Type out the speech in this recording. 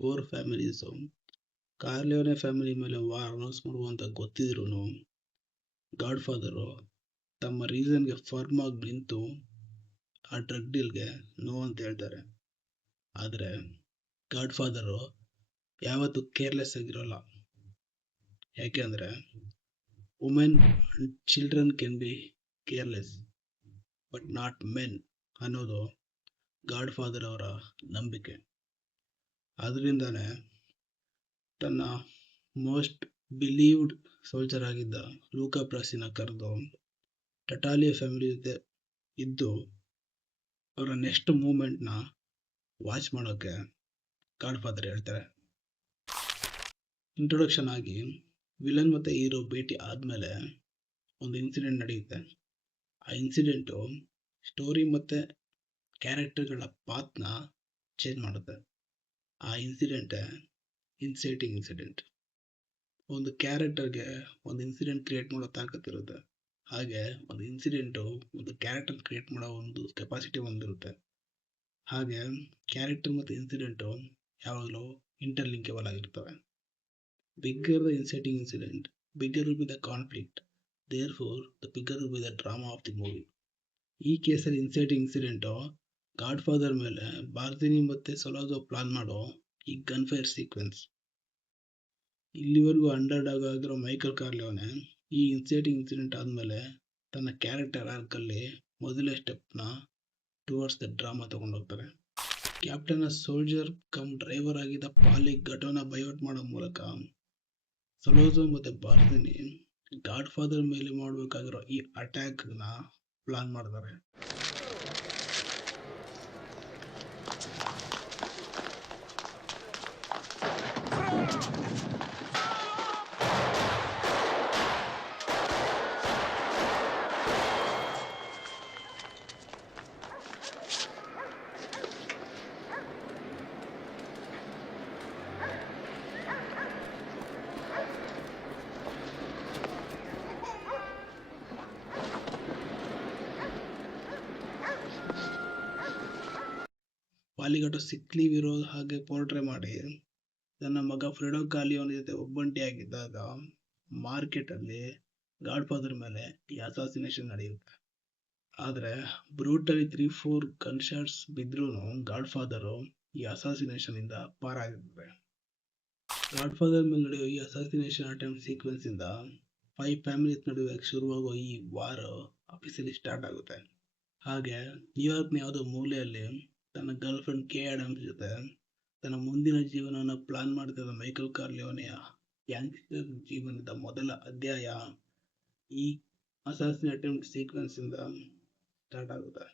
Four families ಕಾರ್ಲಿಯೋನೆ family ಮೇಲೆ war announce ಮಾಡುವಂತ ಗೊತ್ತಿದ್ರು ಗಾಡ್ ಫಾದರು ತಮ್ಮ ರೀಸನ್ಗೆ ಫರ್ಮ್ ಆಗಿ ನಿಂತು ಆ ಡ್ರಗ್ ಡೀಲ್ಗೆ ನೋ ಅಂತ ಹೇಳ್ತಾರೆ. ಆದರೆ ಗಾಡ್ ಫಾದರು ಯಾವತ್ತೂ ಕೇರ್ಲೆಸ್ ಆಗಿರೋಲ್ಲ. ಯಾಕೆ ಅಂದರೆ women and children can be careless but not men ಅನ್ನೋದು ಗಾಡ್ ಫಾದರ್ ಅವರ ನಂಬಿಕೆ. ಆದ್ರಿಂದಾನೆ ತನ್ನ ಮೋಸ್ಟ್ ಬಿಲೀವ್ಡ್ ಸೋಲ್ಜರ್ ಆಗಿದ್ದ ಲೂಕಾ ಬ್ರಾಸಿನ ಕರೆದು ಟಟಾಲಿಯ ಫ್ಯಾಮಿಲಿ ಜೊತೆ ಇದ್ದು ಅವರ ನೆಕ್ಸ್ಟ್ ಮೂಮೆಂಟ್ನ ವಾಚ್ ಮಾಡೋಕ್ಕೆ ಗಾಡ್ ಫಾದರ್ ಹೇಳ್ತಾರೆ. ಇಂಟ್ರೊಡಕ್ಷನ್ ಆಗಿ ವಿಲನ್ ಮತ್ತು ಹೀರೋ ಭೇಟಿ ಆದಮೇಲೆ ಒಂದು ಇನ್ಸಿಡೆಂಟ್ ನಡೆಯುತ್ತೆ. ಆ ಇನ್ಸಿಡೆಂಟು ಸ್ಟೋರಿ ಮತ್ತು ಕ್ಯಾರೆಕ್ಟರ್ಗಳ ಪಾತ್ನ ಚೇಂಜ್ ಮಾಡುತ್ತೆ. ಆ ಇನ್ಸಿಡೆಂಟೇ ಇನ್ಸೈಟಿಂಗ್ ಇನ್ಸಿಡೆಂಟ್. ಒಂದು ಕ್ಯಾರೆಕ್ಟರ್ಗೆ ಒಂದು ಇನ್ಸಿಡೆಂಟ್ ಕ್ರಿಯೇಟ್ ಮಾಡೋ ತಾಕತ್ತಿರುತ್ತೆ. ಹಾಗೆ ಒಂದು ಇನ್ಸಿಡೆಂಟು ಒಂದು ಕ್ಯಾರೆಕ್ಟರ್ ಕ್ರಿಯೇಟ್ ಮಾಡೋ ಒಂದು ಕೆಪಾಸಿಟಿ ಹೊಂದಿರುತ್ತೆ. ಹಾಗೆ ಕ್ಯಾರೆಕ್ಟರ್ ಮತ್ತು ಇನ್ಸಿಡೆಂಟು ಯಾವಾಗಲೂ ಇಂಟರ್ಲಿಂಕೇಬಲ್ ಆಗಿರ್ತವೆ. Bigger the inciting incident, bigger will be the conflict, therefore the bigger will be the drama of the movie. ಈ ಕೇಸಲ್ಲಿ ಇನ್ಸೈಟಿಂಗ್ ಇನ್ಸಿಡೆಂಟು ಗಾಡ್ ಫಾದರ್ ಮೇಲೆ ಬಾರ್ದಿನಿ ಮತ್ತು ಸೊಲೋಜೋ ಪ್ಲಾನ್ ಮಾಡೋ ಈ ಗನ್ ಫೈರ್ ಸೀಕ್ವೆನ್ಸ್. ಇಲ್ಲಿವರೆಗೂ ಅಂಡರ್ ಡಾಗ್ ಆಗಿರೋ ಮೈಕಲ್ ಕಾರ್ಲಿಯೋನೆ ಈ inciting incident ಆದಮೇಲೆ ತನ್ನ ಕ್ಯಾರೆಕ್ಟರ್ ಆರ್ಕಲ್ಲಿ ಮೊದಲೇ ಸ್ಟೆಪ್ನ ಟುವರ್ಡ್ಸ್ ದ ಡ್ರಾಮಾ ತಗೊಂಡೋಗ್ತಾರೆ. ಕ್ಯಾಪ್ಟನ್ ಸೋಲ್ಜರ್ ಕಮ್ ಡ್ರೈವರ್ ಆಗಿದ್ದ ಪಾಲಿ ಘಟೋನ ಬೈಔಟ್ ಮಾಡೋ ಮೂಲಕ ಸೊಲೋಜೋ ಮತ್ತು ಬಾರ್ದಿನಿ ಗಾಡ್ ಫಾದರ್ ಮೇಲೆ ಮಾಡಬೇಕಾಗಿರೋ ಈ ಅಟ್ಯಾಕ್ನ ಪ್ಲಾನ್ ಮಾಡ್ತಾರೆ. ಪಾಲಿಗಟೋ ಸಿಕ್ಲಿ ವಿರೋಧ ಹಾಗೆ ಪೋರ್ಟ್ರೇ ಮಾಡಿ ತನ್ನ ಮಗ ಫ್ರೆಡೋ ಕಾರ್ಲಿಯೋನೆ ಜೊತೆ ಒಬ್ಬಂಟಿಯಾಗಿದ್ದಾಗ ಮಾರ್ಕೆಟಲ್ಲಿ ಗಾಡ್ ಫಾದರ್ ಮೇಲೆ ಈ ಅಸಾಸಿನೇಷನ್ ನಡೆಯುತ್ತೆ. ಆದರೆ ಬ್ರೂಟಲಿ 3-4 ಗನ್ ಶಾಟ್ಸ್ ಬಿದ್ರೂ ಗಾಡ್ ಫಾದರು ಈ ಅಸಾಸಿನೇಷನಿಂದ ಪಾರಾಗಿರ್ತಾರೆ. ಗಾಡ್ ಫಾದರ್ ಮೇಲೆ ನಡೆಯೋ ಈ ಅಸಾಸಿನೇಷನ್ ಅಟೆಂಪ್ಟ್ ಸೀಕ್ವೆನ್ಸಿಂದ 5 ಫ್ಯಾಮಿಲೀಸ್ ನಡುವೆ ಶುರುವಾಗೋ ಈ ವಾರ್ ಅಫಿಷಿಯಲಿ ಸ್ಟಾರ್ಟ್ ಆಗುತ್ತೆ. ಹಾಗೆ ನ್ಯೂಯಾರ್ಕ್ನ ಯಾವುದೋ ಮೂಲೆಯಲ್ಲಿ ತನ್ನ ಗರ್ಲ್ ಫ್ರೆಂಡ್ ಕೆ ಆಡಮ್ಸ್ ಜೊತೆ ತನ್ನ ಮುಂದಿನ ಜೀವನವನ್ನು ಪ್ಲಾನ್ ಮಾಡ್ತಿದ್ದ ಮೈಕಲ್ ಕಾರ್ಲಿಯೋನೆಯ ಗ್ಯಾಂಗ್ಸ್ಟರ್ ಜೀವನದ ಮೊದಲ ಅಧ್ಯಾಯ ಈ ಅಸಾಸಿನ್ ಅಟೆಂಪ್ಟ್ ಸೀಕ್ವೆನ್ಸಿಂದ ಸ್ಟಾರ್ಟ್ ಆಗುತ್ತೆ.